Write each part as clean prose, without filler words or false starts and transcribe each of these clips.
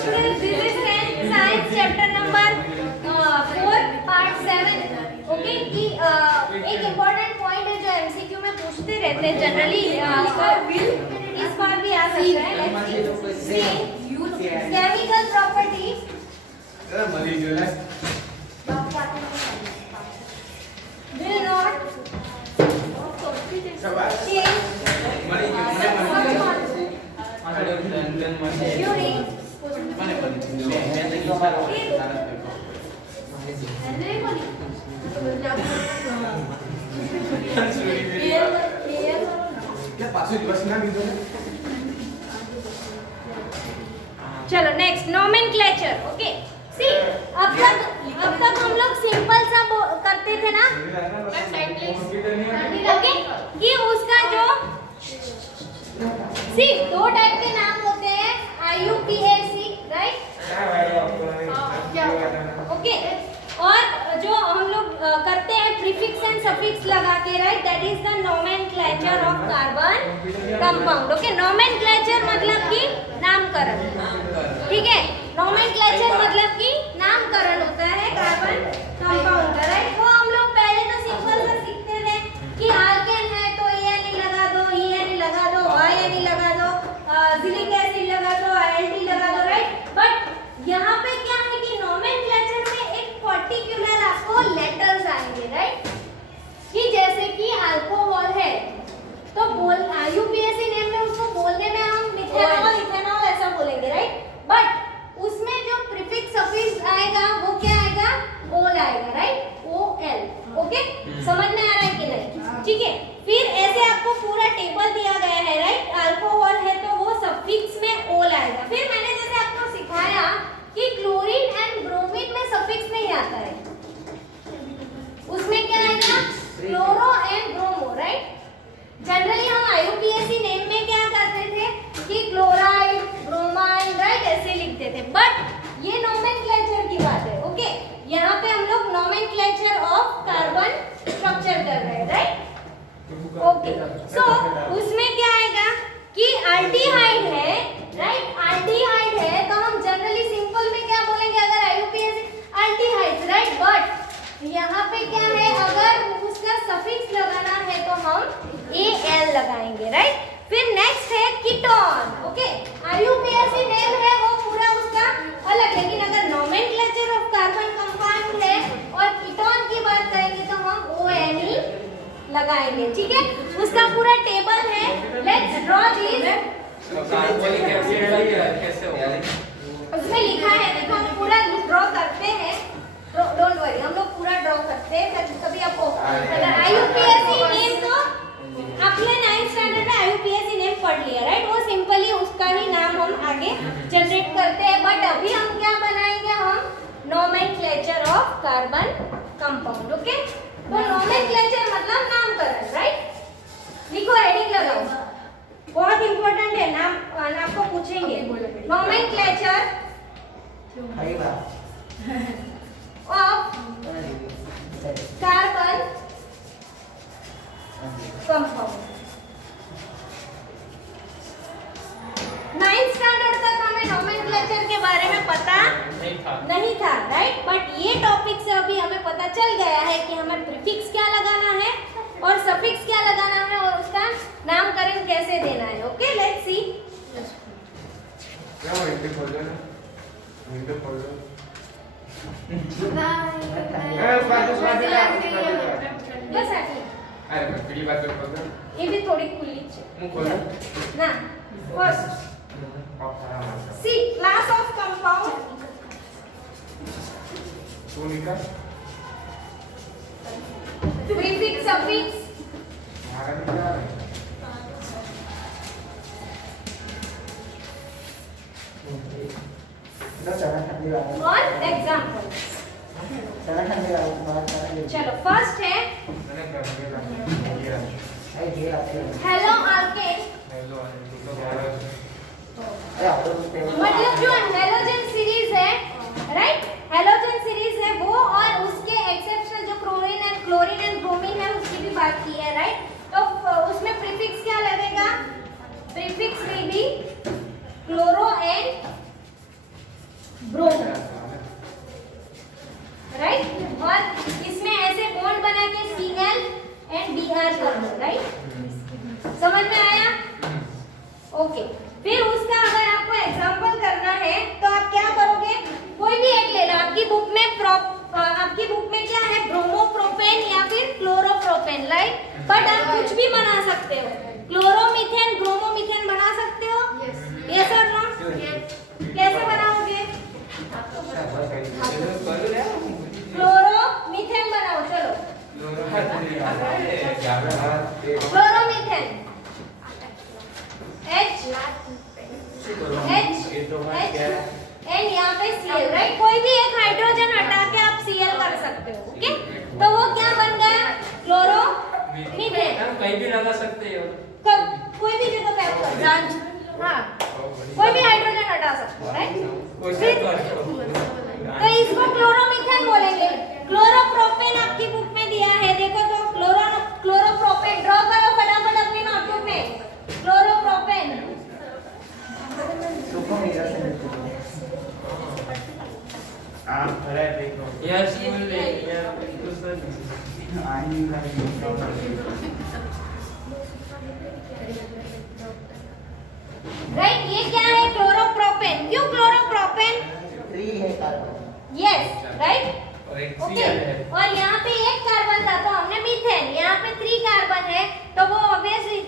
students, this is 10th science chapter number 4 part 7. Okay कि एक important point है जो एमसीक्यू में पूछते रहते हैं जनरली, इस बार भी आ सकता है. Let's see chemical property will not चलो नेक्स्ट नोमेनक्लेचर. ओके सी अब तक हम लोग सिंपल सा करते थे ना. ओके कि उसका जो सी दो टाइप के नाम होते हैं IUPAC राइट. ओके और जो हम लोग करते हैं प्रीफिक्स एंड सफिक्स लगा के right, that is the nomenclature of carbon compound. Okay nomenclature मतलब कि नामकरण. ठीक है, नोमेनक्लेचर मतलब कि नामकरण होता है कार्बन कंपाउंड का राइट. वो हम लोग पहले तो सिंपल सा सीखते थे कि आल्केन है तो ANE लगा दो, ENE लगा दो, YNE लगा दो, जिलिक एसिड लगा दो, ILT लगा दो राइट. बट यहाँ पे क्या है कि नोमेनक्लेचर में एक पर्टिकुलर आपको लेटर्स आएंगे राइट. कि जैसे कि अल्कोहल है तो बोल IUPAC नेम में उसको बोलने में हम मिथेनॉल इथेनॉल ऐसा बोलेंगे राइट. बट उसमें जो प्रीफिक्स सफिक्स आएगा वो क्या आएगा, ओल आएगा राइट, OL. ओके समझ में आ रहा है कि नहीं. ठीक है, फिर ऐसे आपको पूरा टेबल दिया गया है राइट. अल्कोहल है तो वो सफिक्स में ओल आएगा. फिर मैंने जैसे आपको सिखाया कि क्लोरीन एंड ब्रोमीन में सफिक्स नहीं आता है, उसमें क्या आएगा chloro and bromo right. Generally हम IUPAC नेम में क्या करते थे कि क्लोराइड ब्रोमाइड राइट ऐसे लिखते थे. बट ये नोमेनक्लेचर की बात है. ओके यहाँ पे हम लोग नोमेनक्लेचर ऑफ कार्बन स्ट्रक्चर कर रहे हैं राइट. ओके सो उसमें क्या आएगा कि अल्डिहाइड है राइट. अल्डिहाइड है तो हम जनरली सिंपल में क्या बोलेंगे अगर IUPAC अल्डिहाइड्स राइट. बट यहाँ पे क्या है अगर उसका सफिक्स लगाना है तो हम AL लगाएंगे राइट. फिर नेक्स्ट है कीटोन. ओके IUPAC नेम है वो पूरा उसका अलग, लेकिन अगर नोमेनक्लेचर ऑफ कार्बन कंपाउंड है और कीटोन की बात करेंगे तो हम ONE लगाएंगे. ठीक है, उसका पूरा टेबल है. Let's draw this. उसमें लिखा है देखो, हम पूरा ड्रॉ करते हैं. डोंट वरी हम लोग पूरा ड्रॉ करते हैं ताकि कभी आपको अगर IUPAC नेम तो आपने 9th स्टैंडर्ड में IUPAC नेम पढ़ लिया राइट. वो सिंपली उसका ही नाम हम आगे जनरेट करते हैं. बट अभी हम क्या बनाएंगे, हम nomenclature of carbon compound. Okay तो नोमेनक्लेचर मतलब नामकरण राइट. लिखो, हेडिंग लगाओ, बहुत इंपॉर्टेंट है. नाम आपको पूछेंगे nomenclature of carbon compound. 9th standard तक हमें नोमेनक्लेचर के बारे में पता नहीं था राइट. बट ये टॉपिक से अभी हमें पता चल गया है कि हमें प्रीफिक्स क्या लगाना है और सफिक्स क्या लगाना है और उसका नामकरण कैसे देना है. Okay let's see. बस ये भी थोड़ी खुली ना. First see class of compound. Prefix suffix और एग्जांपल. चलो फर्स्ट है हेलो आल्केन. मतलब जो हेलोजन सीरीज है राइट, हेलोजन सीरीज है वो, और उसके एक्सेप्शनल जो chlorine and chlorine and bromine है उसकी भी बात की है राइट. तो उसमें प्रीफिक्स क्या लगेगा, prefix will be chloro and कैसे बनाओगे? क्लोरोमीथेन बनाओ, चलो क्लोरोमीथेन H एंड यहाँ पे Cl, राइट? कोई भी एक हाइड्रोजन हटा के आप Cl कर सकते हो, ओके? तो वो क्या बन गया? क्लोरोमीथेन। कहीं भी लगा सकते हो, कोई भी जगह पे आप हाँ, कोई भी हाइड्रोजन हटा सकते हो, राइट? तो इसको क्लोरोमीथेन बोलेंगे। क्लोरोप्रोपेन आपकी बुक में दिया है, देखो तो क्लोरोप्रोपेन ड्रॉ करो फटाफट अपनी नोटबुक में। क्लोरोप्रोपेन यस राइट, ये क्या है? क्लोरोप्रोपेन। क्यों क्लोरोप्रोपेन? 3 है carbon. Yes, right, okay. Okay. और यहाँ पे एक कार्बन था तो हमने मीथेन, यहाँ पे 3 कार्बन है तो वो ऑब्वियसली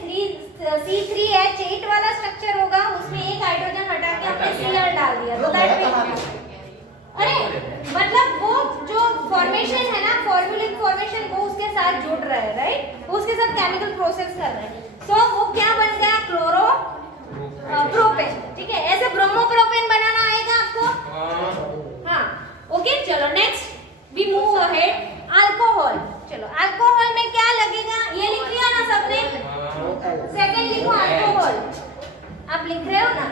C3H8 वाला स्ट्रक्चर होगा, उसमें एक हाइड्रोजन हटा के हमने Cl डाल दिया तो दैट अरे मतलब वो जो फॉर्मेशन है ना, फॉर्मुलिक फॉर्मेशन, वो उसके साथ जुड़ रहा है, राइट? उसके साथ केमिकल प्रोसेस कर रहा है, सो वो क्या बन गया? क्लोरो प्रोपेन, ठीक है? ऐसे ब्रोमोप्रोपेन बनाना आएगा आपको? हाँ, ओके। चलो next we move ahead. Alcohol, चलो अल्कोहल में क्या लगेगा? ये लिख लिया ना सबने? सेकंड लिखो अल्कोहल। आप लिख रहे हो ना?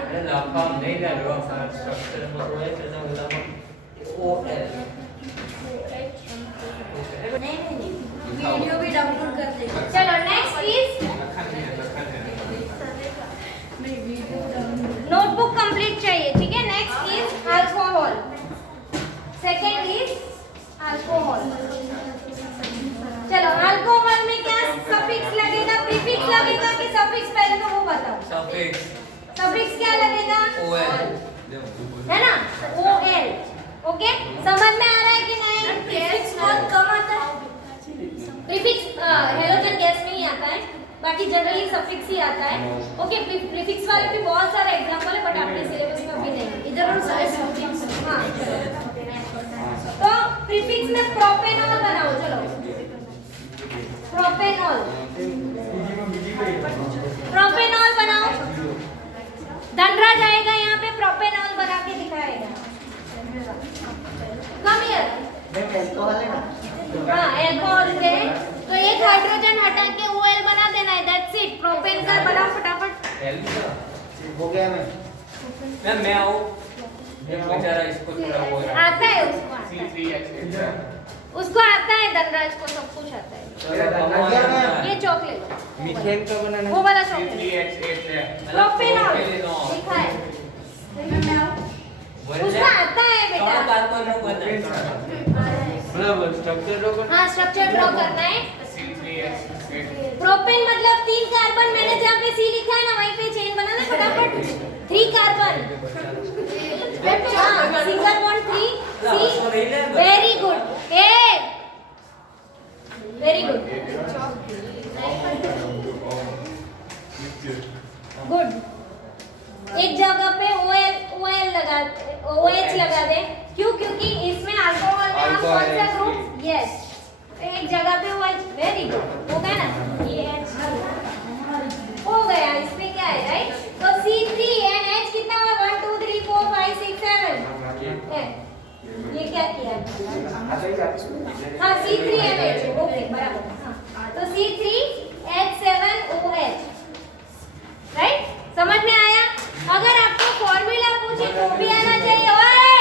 नहीं कर रहा हूं, स्ट्रक्चर में तो है जैसा बोला OL। वीडियो भी डाउनलोड कर दे। चलो नेक्स्ट इज नोटबुक कंप्लीट चाहिए, ठीक है? Next is alcohol. Second is alcohol. चलो अल्कोहल में क्या सफिक्स लगेगा, प्रीफिक्स लगेगा कि सफिक्स? पहले तो वो बताओ। सफिक्स। सफिक्स क्या लगेगा? OL है ना? OL, okay? समझ में आ रहा है कि नहीं? प्रीफिक्स बहुत कम आता है। प्रीफिक्स हैलोजन गैस में ही आता है, बाकी जनरली सफिक्स ही आता है, ओके? प्रीफिक्स वाले भी बहुत सारे एग्जांपल है बट आपके सिलेबस में अभी नहीं। इधर और सारे सफिक्स। हां, तो प्रीफिक्स में प्रोपेनॉल बनाओ, चलो प्रोपेनॉल। प्रोपेनॉल बनाओ। धनराज आएगा यहाँ पे, प्रोपेनॉल बना के दिखाएगा। Come here. अल्कोहल है ना? हाँ, अल्कोहल है तो एक हाइड्रोजन हटा के OL बना देना है, दैट्स इट। प्रोपेन का बनाओ फटाफट। हो गया मैं मैं आऊं बेचारा, इसको थोड़ा वो आता है उसको, आता है उसको, आता है धनराज को, सब कुछ आता है। ये चौक ले लो, मीथेन का बनाना वो वाला चौक ले लो। प्रोपेनॉल लिखा है, उसका आता है बेटा। कार्बन रो करना है, मतलब स्ट्रक्चर रो करना। हाँ, स्ट्रक्चर ड्रॉ करना है। प्रोपेन मतलब 3 कार्बन, मैंने जहाँ पे C लिखा है ना वहीं पे चेन बना दे फटाफट। 3 कार्बन, हाँ, single bond 3 C। Very good, a very good, good. एक जगह पे OL लगा, OH लगा दे। क्यों? क्योंकि इसमें अल्कोहल में हम कौन सा ग्रुप? यस, एक जगह पे OH। वेरी गुड, हो गया ना? ये हो गया। इसमें क्या है, राइट? तो C3NH कितना हुआ? 1 2 3 4 5 6 7 है। ये क्या किया? हाँ, C3NH, ओके बराबर। हाँ, तो C3H7OH, राइट? समझ में आया? अगर आपको फॉर्मूला पूछे तो भी आना चाहिए, ओए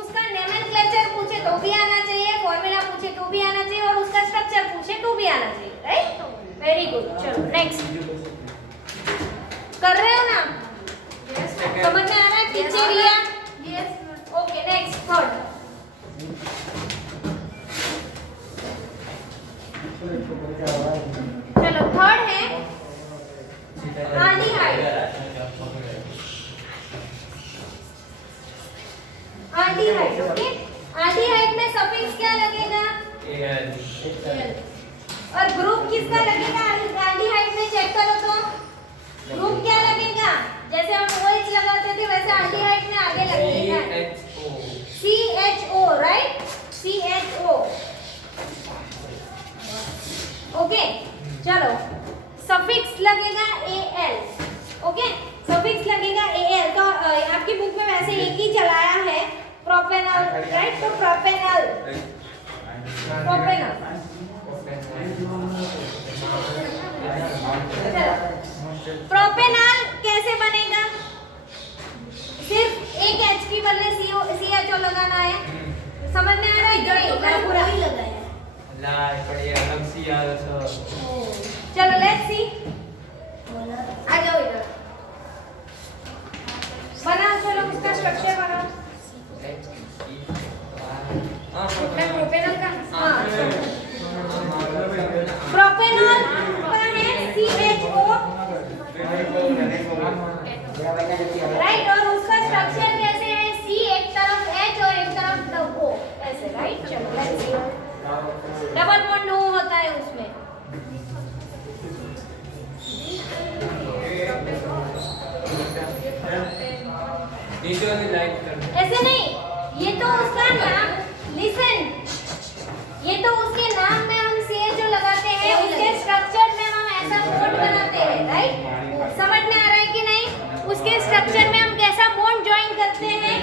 उसका नोमेनक्लेचर पूछे तो भी आना चाहिए, फॉर्मूला पूछे तो भी आना चाहिए, और उसका स्ट्रक्चर पूछे तो भी आना चाहिए, राइट? Very good. चलो नेक्स्ट कर रहे हो ना? समझ में आ रहा है? पीछे Riya? Yes, okay. Next third. चलो थर्ड है एल्डिहाइड। Aldehyde, okay? एल्डिहाइड में सफिक्स क्या लगेगा? AL। और ग्रुप किसका लगेगा? एल्डिहाइड में चेक करो तो ग्रुप क्या लगेगा? जैसे हम OH लगाते थे वैसे एल्डिहाइड में आगे लगेगा CHO, राइट? CHO। ओके, चलो सफिक्स लगेगा AL। ओके, सफिक्स लगेगा AL। तो आपकी बुक में वैसे एक ही चलाया है प्रोपेनॉल, राइट? तो प्रोपेनॉल, प्रोपेनॉल। प्रोपेनॉल कैसे बनेगा? सिर्फ एक H की बदले CHO लगाना है। समझ में आ रहा है? नहीं, मैं पूरा ही लगाया है। ला पर ये अलग सी यार चलो लेट्स सी। आ जाओ इधर, बनाओ। चलो उसका स्ट्रक्चर बनाओ। प्रोपेनॉल का, हाँ, प्रोपेनॉल का है CHO, राइट? और उसका स्ट्रक्चर कैसे है? C एक तरफ H और एक तरफ O, ऐसे, राइट? चलो let's see. Double bond O होता है उसमें। नीचे वाली लाइट कर ऐसे नहीं, ये तो उसका नाम, लिसन, ये तो उसके नाम में हम CHO लगाते हैं, उसके स्ट्रक्चर में हम ऐसा बॉन्ड बनाते हैं, राइट? समझ में आ रहा है कि नहीं? उसके स्ट्रक्चर में हम कैसा बॉन्ड ज्वाइन करते हैं,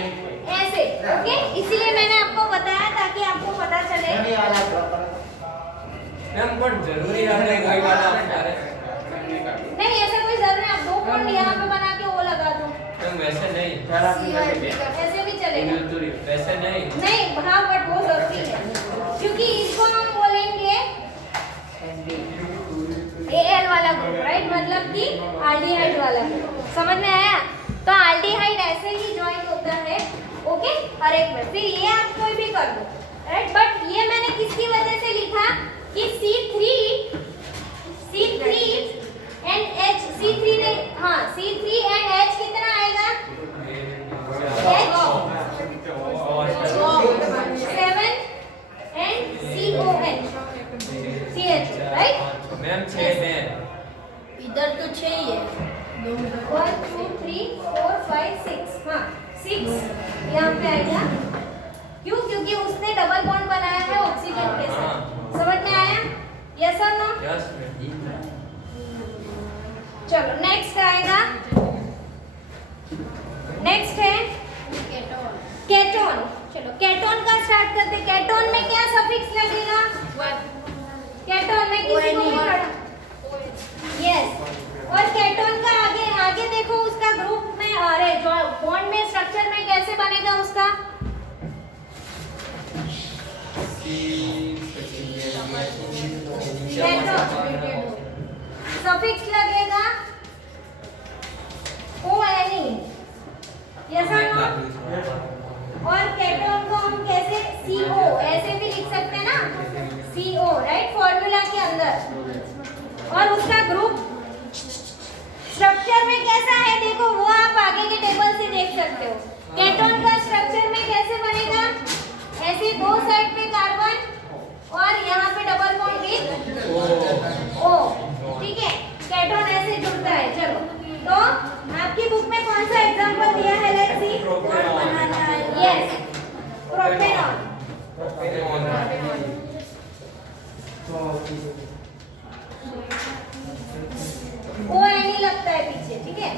ऐसे। ओके, इसीलिए मैंने आपको बताया ताकि आपको पता चले। ये वाला प्रॉपर मैम पर जरूरी है वही वाला आप कह रहे हैं नहीं, ऐसा कोई जरूरी नहीं, आप दो बॉन्ड यहाँ पे बना के वो लगा दो, मैम वैसे नहीं ऐसे भी चलेगा। वैसे नहीं नहीं, हाँ, बट वो जरूरी है क्योंकि इसको हम बोलेंगे AL वाला ग्रुप, राइट? मतलब कि एल्डिहाइड वाला ग्रुप। समझ में आया? तो एल्डिहाइड ऐसे ही ज्वाइन होता है, ओके, हर एक में। फिर ये आप कोई भी कर दो, राइट? बट ये मैंने किसकी वजह से लिखा कि C3 एंड H, C3 नहीं, हाँ, C3 एंड H कितना आएगा? H 7 and CH, right? Ma'am 6 हैं इधर तो 6 ही है। 1 2 3 4 5 6, हाँ 6 यहाँ पे आएगा। क्यों? क्योंकि उसने डबल बॉन्ड बनाया है ऑक्सीजन के साथ। समझ में आया? यस और नो? यस चलो नेक्स्ट आएगा, नेक्स्ट है केटोन। चलो केटोन का स्टार्ट करते। केटोन में क्या सफिक्स लगेगा? केटोन में किसी को पढ़ा? यस। और केटोन का आगे आगे देखो, उसका ग्रुप में, अरे जो बॉन्ड में स्ट्रक्चर में कैसे बनेगा उसका? सफिक्स लगेगा ONE, यस और नो? और केटोन को हम कैसे? CO, ऐसे भी लिख सकते हैं ना, CO, राइट? फॉर्मूला के अंदर। और उसका ग्रुप स्ट्रक्चर में कैसा है देखो, वो आप आगे के टेबल से देख सकते हो। केटोन का स्ट्रक्चर में कैसे बनेगा? ऐसे दो साइड पे कार्बन और यहाँ पे डबल बॉन्ड विद O, ठीक है? केटोन ऐसे जुड़ता है। चलो, तो आपकी बुक में कौन सा एग्जांपल दिया है? Let's see. Yes, propanol. ONE लगता है पीछे, ठीक है?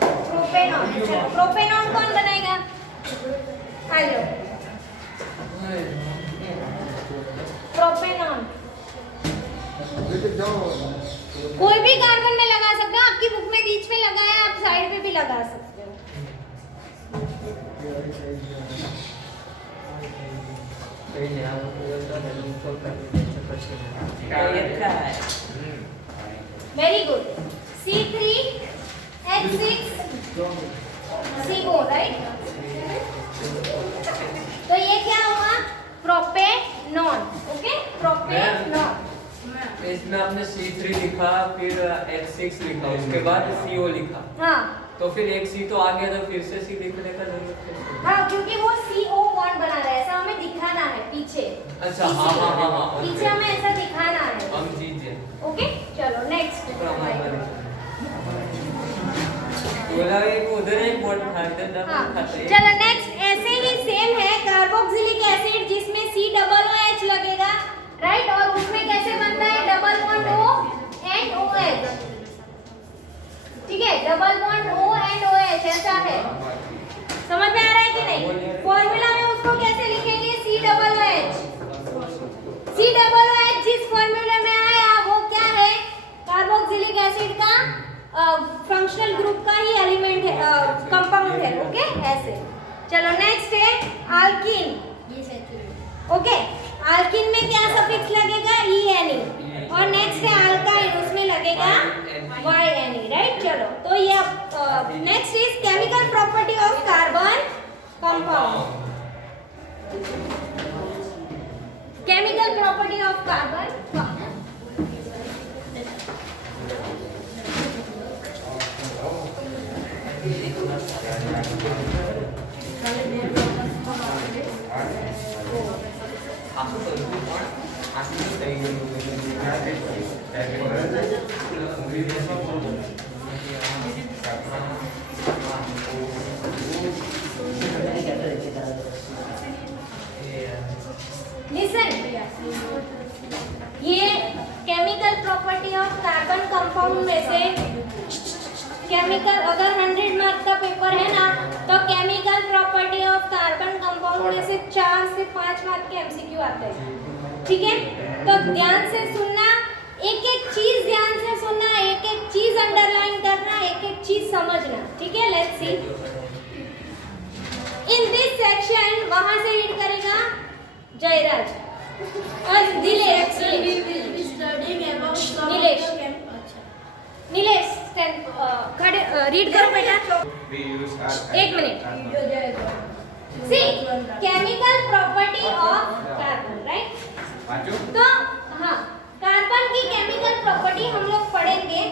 प्रोपेनॉल। चलो, प्रोपेनॉल कौन बनाएगा? आ जाओ। प्रोपेनॉल कोई भी कार्बन में लगा सकते हो। आपकी बुक में बीच में लगाया, आप साइड पे भी लगा सकते हो। Very good. C3H6CO, right? तो ये क्या हुआ? प्रोपेनॉन। Okay, propanone. इसमें आपने C3 लिखा, फिर H6 लिखा, उसके बाद CO लिखा। हाँ, तो फिर एक C तो आ गया, तो फिर से C लिखने का जरूरत है? हाँ, क्योंकि वो CO बॉन्ड बना रहा है, ऐसा हमें दिखाना है पीछे। अच्छा, हाँ हाँ हाँ हाँ, पीछे हमें ऐसा दिखाना है। हम जीत गए। ओके, चलो नेक्स्ट। बोला एक उधर एक बोर्ड था इधर डबल हाँ था चलो नेक्स्ट ऐसे ही सेम है कार्बोक्सिलिक एसिड जिसमें COOH लगेगा राइट और उसमें कैसे बनता है double bond O and OH ठीक है double bond O and OH ऐसा है समझ में आ रहा है कि नहीं फॉर्मूला में उसको कैसे लिखेंगे COOH जिस फॉर्मूला में आया वो क्या है कार्बोक्सिलिक एसिड का फंक्शनल ग्रुप का ही एलिमेंट है कंपाउंड है ओके ऐसे चलो नेक्स्ट है अल्कीन ओके अल्कीन में क्या सफिक्स लगेगा ENE और नेक्स्ट है अल्काइन उसमें लगेगा YNE राइट चलो तो ये next is chemical property of carbon compound chemical property of carbon listen ये chemical property of carbon compound में से केमिकल अगर 100 मार्क का पेपर है ना तो chemical property of carbon compound में से 4 से 5 मार्क के एमसीक्यू आते हैं ठीक है तो ध्यान से सुनना एक एक चीज ध्यान से सुनना एक एक चीज अंडरलाइन करना एक एक चीज समझना ठीक है let's see in this section वहां से रीड करेगा जयराज और नीलेश खड़े रीड करो बेटा एक minute see chemical property of carbon right तो हाँ कार्बन की केमिकल प्रॉपर्टी हम लोग पढ़ेंगे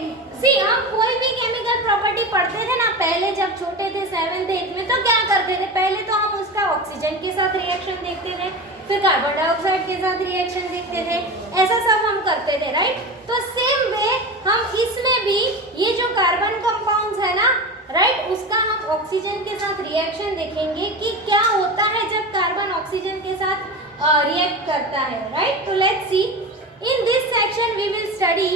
सी हम कोई भी केमिकल प्रॉपर्टी पढ़ते थे ना पहले जब छोटे थे 7th 8th में तो क्या करते थे पहले तो हम उसका ऑक्सीजन के साथ रिएक्शन देखते थे फिर कार्बन डाइऑक्साइड के साथ रिएक्शन देखते थे ऐसा सब हम करते थे राइट तो सेम वे हम इसमें भी ये जो कार्बन कंपाउंड्स है ना राइट उसका हम ऑक्सीजन के साथ रिएक्शन देखेंगे कि क्या होता है जब कार्बन ऑक्सीजन के साथ रिएक्ट करता है राइट तो let's see in this section we will study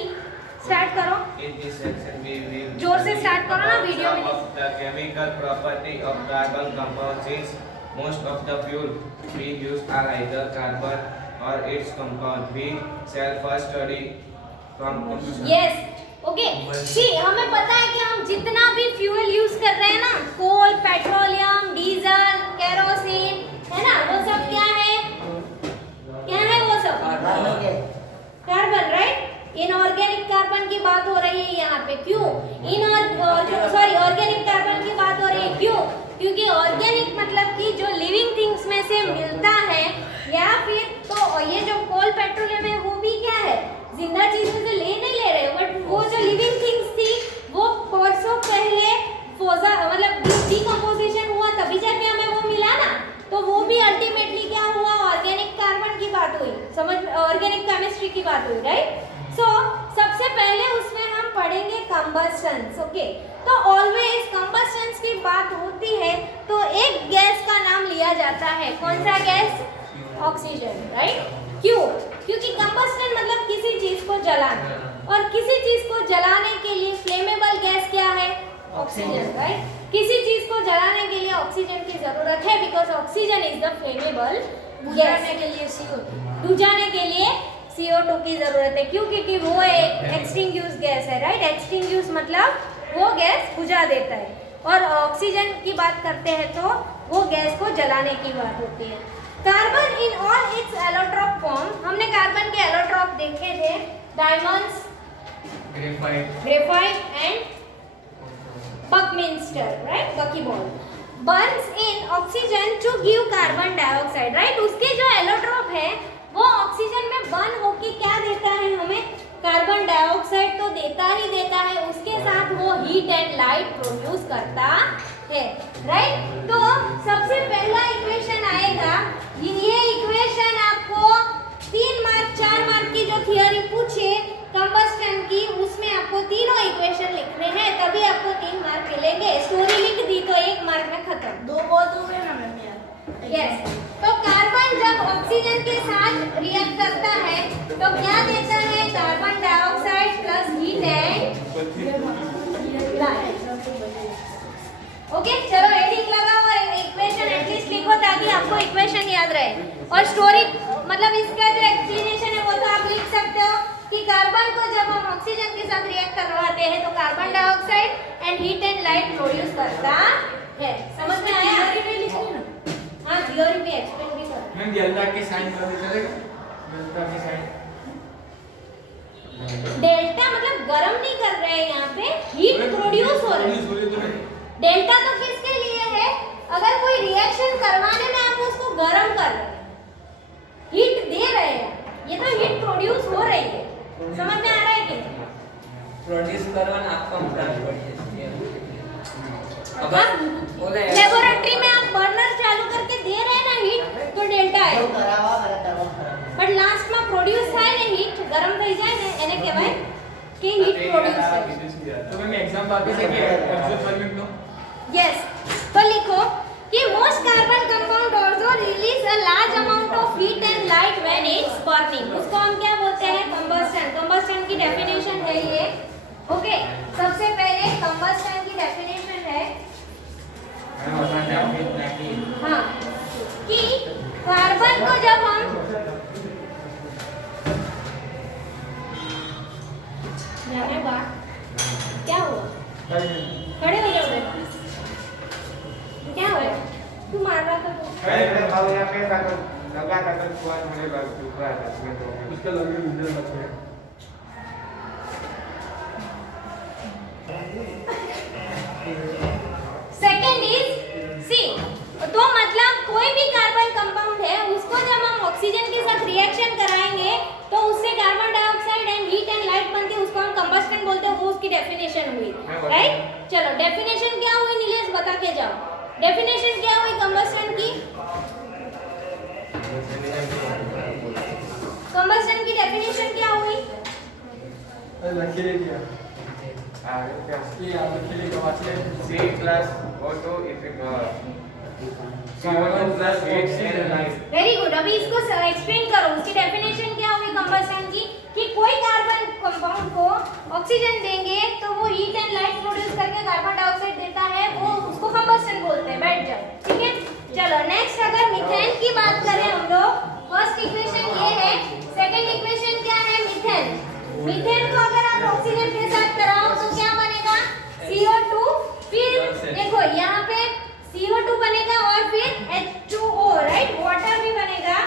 start करो In this section we will जोर से start करो ना, study video some में। of the chemical property of carbon compounds since most of the fuel we use are either carbon or its compound. We shall first study combustion. Yes okay see हमें पता है कि हम जितना भी fuel use कर रहे हैं ना कोल पेट्रोलियम डीजल केरोसिन है ना वो सब क्या है वो सब कार्बन राइट इनऑर्गेनिक कार्बन की बात हो रही है यहाँ पे क्यों ऑर्गेनिक कार्बन की बात हो रही है क्यों क्योंकि ऑर्गेनिक मतलब कि जो लिविंग थिंग्स में से मिलता है या फिर तो ये जो कोल पेट्रोलियम है वो भी क्या है जिंदा चीज में से ले नहीं ले रहे बट वो जो लिविंग थिंग्स थी वो परसों पहले मतलब डिकम्पोजिशन हुआ तभी जाके हमें वो मिला ना तो वो भी अल्टीमेटली क्या हुआ ऑर्गेनिक कार्बन की बात हुई समझ ऑर्गेनिक केमिस्ट्री की बात हुई राइट सो सबसे पहले उसमें हम पढ़ेंगे कंबस्टन्स ओके तो ऑलवेज कंबस्टन्स की बात होती है तो एक गैस का नाम लिया जाता है कौन सा गैस ऑक्सीजन राइट क्यों क्योंकि कंबस्टन मतलब किसी चीज को जलाना और किसी चीज को जलाने के लिए फ्लेमेबल गैस क्या है ऑक्सीजन राइट किसी चीज को जलाने के लिए ऑक्सीजन की जरूरत है because oxygen is the flammable gas के लिए बुझाने के लिए CO2 की जरूरत है क्यों क्योंकि वो एक एक्सटिंग्यूश गैस है राइट एक्सटिंग्यूश मतलब वो गैस बुझा देता है और ऑक्सीजन की बात करते हैं तो वो गैस को जलाने की बात होती है carbon in all its allotrope form हमने कार्बन के एलोट्रॉप देखे थे diamonds graphite and buckminster right buckyball burns in oxygen to give carbon dioxide right उसके जो एलोट्रॉप है वो ऑक्सीजन में बर्न होके क्या देता है हमें कार्बन डाइऑक्साइड तो देता ही देता है उसके साथ वो हीट एंड लाइट प्रोड्यूस करता है राइट तो सबसे पहला इक्वेशन आएगा ये इक्वेशन आपको 3 मार्क 4 मार्क की जो थियरी पूछे कंबस्टन की उसमें आपको तीनों इक्वेशन लिखने हैं तभी आपको 3 मार्क मिलेंगे। स्टोरी लिख दी तो 1 मार्क में खत्म। 2 बहुत हो गए ना मैम यार। यस, तो कार्बन जब ऑक्सीजन के साथ रिएक्ट करता है तो क्या देता है? Carbon dioxide plus heat and light. Okay, चलो हेडिंग लगाओ और इक्वेशन एटलीस्ट लिखो ताकि आपको इक्वेशन याद रहे। और स्टोरी मतलब इसका जो एक्सप्लेनेशन है वो तो आप लिख सकते हो कि कार्बन को जब हम ऑक्सीजन के साथ रिएक्ट करवाते हैं तो carbon dioxide and heat and light produce करता है। समझ में आया? हाँ, थ्योरी भी एक्सप्लेन भी करो। मैम डेल्टा के साइन में चलेगा? डेल्टा के साइन डेल्टा मतलब गर्म नहीं कर रहे हैं, यहाँ पे हीट प्रोड्यूस हो रही है। डेल्टा तो किसके लिए है? अगर कोई रिएक्शन करवाने में आप उसको गर्म कर रहे हैं, हीट दे रहे हैं, ये तो हीट प्रोड्यूस हो रही है। समझ में आ रहा है कि प्रोड्यूस करवाना आपका ट्रांसपोर्ट है। लेबोरेटरी में आप बर्नर चालू करके दे रहे हैं ना हीट, तो डेल्टा है। એવું કરાવવા બરાબર बट लास्ट में प्रोड्यूस થાય ને हीट ગરમ થઈ જાય ને એને કહેવાય કે हीट प्रोड्यूस થાય। तो मैम एग्जाम बाकी से क्या एब्सोल्यूट नो यस, तो लिखो कि most carbon compound also release a large amount of heat and light when it's burning. उसको हम क्या बोलते हैं? कंबस्टन। कंबस्टन की डेफिनेशन है ये। ओके, सबसे पहले कंबस्टन की डेफिनेशन है हाँ कि कार्बन को जब हम जाने बाद क्या हुआ? खड़े हो जाओ बेटा। क्या हुआ? तू मार रहा था तो उसका लगे वीडियो बचे सेकेंड इज सी। तो मतलब कोई भी कार्बन कंपाउंड है उसको जब हम ऑक्सीजन के साथ रिएक्शन कराएंगे तो उससे carbon dioxide and heat and light बनती है, उसको हम कंबस्टन बोलते हैं। वो उसकी डेफिनेशन हुई, राइट? चलो डेफिनेशन क्या हुई नीलेश, बता के जाओ। डेफिनेशन क्या हुई कंबस्टन की? कंबस्टन की डेफिनेशन क्या हुई? लकीले क्या ये आप लकीले का वाचे C plus O2 is CO2 plus heat and light. Very good. अभी इसको एक्सप्लेन करो। उसकी डेफिनेशन क्या हुई कंबस्टन की? कि कोई कार्बन कंपाउंड को ऑक्सीजन देंगे तो वो हीट एंड लाइट प्रोड्यूस करके कार्बन डाइऑक्साइड देता है, वो उसको कंबस्टन बोलते हैं। बैठ जाओ, ठीक है? चलो नेक्स्ट, अगर मीथेन की बात करें हम लोग, फर्स्ट इक्वेशन ये है। सेकंड इक्वेशन क्या है? मीथेन। मीथेन को अगर आप ऑक्सीजन के साथ कराओ तो क्या बनेगा? CO2। फिर देखो यहाँ पे CO2 बनेगा और फिर H2O, राइट? वाटर भी बनेगा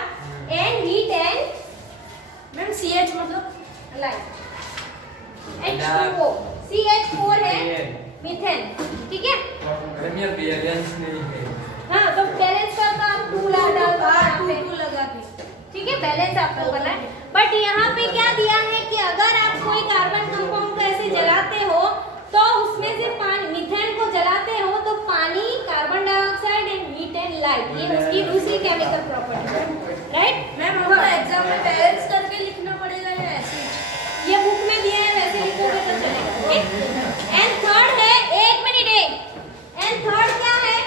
and heat and ma'am CH मतलब लाइट। H2O, CH4 है मीथेन, ठीक है? मैम ये बैलेंस नहीं है। हाँ, तो बैलेंस का काम 2 लगा लगा के ठीक है, बैलेंस आपको करना है। बट यहाँ पे क्या दिया है कि अगर आप कोई कार्बन कंपाउंड को ऐसे जलाते हो तो उसमें से पानी, मीथेन को जलाते हो तो पानी, carbon dioxide and heat and light, ये उसकी दूसरी केमिकल प्रॉपर्टी है, राइट? मैम हमको एग्जाम में बैलेंस करके लिखना पड़ेगा या ऐसे? ये बुक में दिया है, वैसे लिखोगे तो चलेगा, ठीक? एंड थर्ड है, एक मिनट, एंड थर्ड क्या है?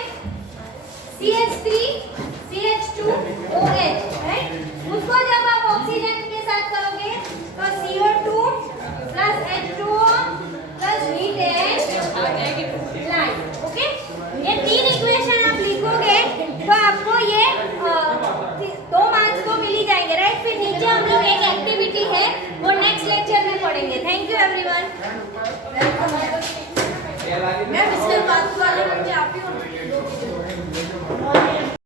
CH3 CH2OH, right? उसको जब आप ऑक्सीजन के साथ करोगे तो CO2 plus H2O plus heat and light. Okay, ये 3 इक्वेशन आप लिखोगे तो आपको ये 2 मार्क्स तो मिल ही जाएंगे, राइट? फिर नीचे हम लोग एक एक्टिविटी है वो नेक्स्ट लेक्चर में पढ़ेंगे। Thank you everyone. मैम इसके